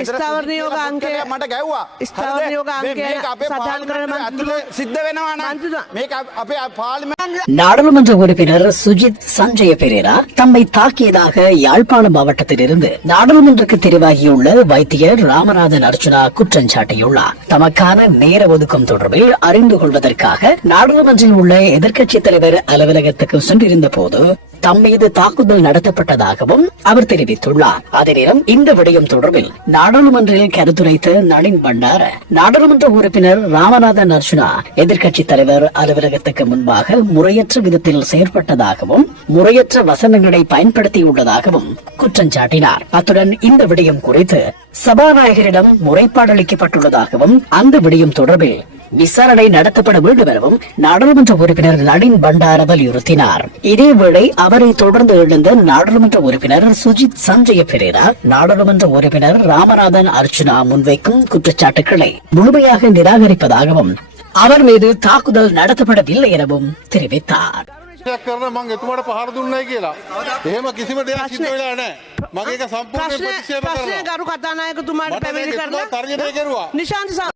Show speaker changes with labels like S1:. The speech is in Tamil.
S1: ස්ථාවර නියෝග අංකය
S2: මට ගැව්වා
S1: ස්ථාවර නියෝග අංකය
S2: මේක අපේ
S1: සටහන් කරන
S2: පාර්ලිමේන්තුවේ ඇතුලේ සිද්ධ වෙනවා නම්
S1: මන්ත්‍රීතුමා.
S2: මේක අපේ පාර්ලිමේන්තු
S3: நாடாளுமன்ற உறுப்பினர் சுஜித் சஞ்சய பெரேரா தம்மை தாக்கியதாக யாழ்ப்பாண மாவட்டத்திலிருந்து நாடாளுமன்றக்கு தெரிவாகியுள்ள வைத்தியர் ராமநாதன் அர்ச்சுனா குற்றம் சாட்டியுள்ளார் தமக்கான நேர ஒதுக்கம் தொடர்பில் அறிந்து கொள்வதற்காக நாடாளுமன்றில் உள்ள எதிர்க்கட்சித் தலைவர் அலுவலகத்துக்கு சென்றிருந்த போது தம் மீது தாக்குதல் நடத்தப்பட்டதாகவும் அவர் தெரிவித்துள்ளார். அதே நேரம் இந்த விடயம் தொடர்பில் நாடாளுமன்றில் கருத்துரைத்த நளின் பண்டார நாடாளுமன்ற உறுப்பினர் ராமநாதன் அர்ஜுனா எதிர்கட்சி தலைவர் அலுவலகத்துக்கு முன்பாக முறையற்ற விதத்தில் செயற்பட்டதாகவும் முறையற்ற வசனங்களை பயன்படுத்தியுள்ளதாகவும் குற்றம் சாட்டினார். அத்துடன் இந்த விடயம் குறித்து சபாநாயகரிடம் முறைப்பாடு அளிக்கப்பட்டுள்ளதாகவும் அந்த விடயம் தொடர்பில் விசாரணை நடத்தப்பட வேண்டும் எனவும் நாடாளுமன்ற உறுப்பினர் நளின் பண்டார வலியுறுத்தினார் இதேவேளை அவரை தொடர்ந்து எழுந்த நாடாளுமன்ற உறுப்பினர் சுஜித் சஞ்சய பெரேரா நாடாளுமன்ற உறுப்பினர் ராமநாதன் அர்ச்சுனா முன்வைக்கும் குற்றச்சாட்டுகளை முழுமையாக நிராகரிப்பதாகவும் அவர் மீது தாக்குதல் நடத்தப்படவில்லை எனவும் தெரிவித்தார்
S4: දෙයක් කරන මං එතුමාට පහර දුන්නයි කියලා. එහෙම කිසිම දෙයක් සිද්ධ වෙලා නැහැ. මම ඒක සම්පූර්ණයෙන්
S1: ප්‍රශ්නය
S4: ප්‍රතික්ෂේප
S1: ප්‍රශ්නය
S4: කරනවා.
S1: ගරු කතානායකතුමාට
S4: මට
S1: පැමිණි
S4: මේක
S1: කරලා
S4: එතුමා තර්ජනය කෙරුවා.
S1: නිශාන්ත